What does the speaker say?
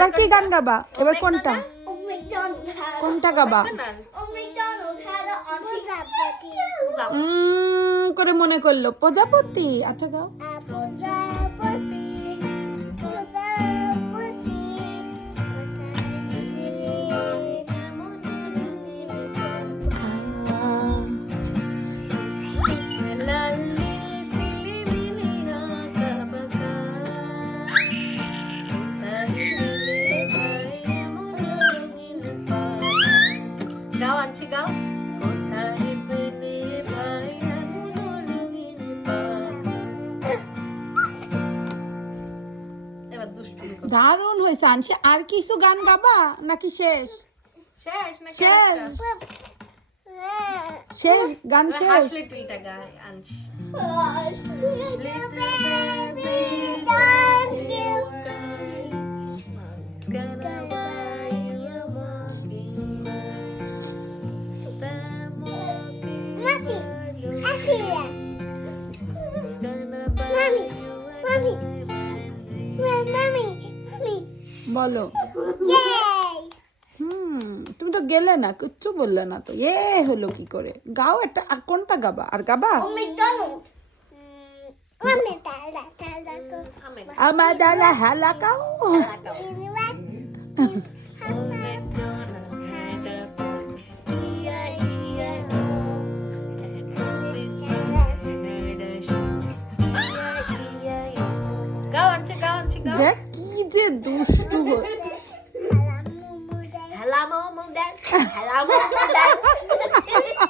এবার কি গান গাবা? এবার কোনটা কোনটা গাবা করে মনে করলো? প্রজাপতি। আচ্ছা গাও। গাও আনছি গাও এবার দুষ্টুমি কর। দারুণ হয়েছে আনছি। আর কিছু গান গাবা নাকি শেষ? শেষ না শেষ শেষ গান শেষ। হাসলি টিলটা গায় আনছি বলো। তুমি তো গেলে না, কিচ্ছু বললে না তো। এ হলো কি করে? গাও একটা। আর কোনটা গাবা? আর গাবা? আমার দাদা হেলা গাও। গাও আনছি গাও আনছি গাও দেখ কি যে দুষ্টু হয়ে। হেলা মোমো দেখ হেলা মোমো দেখ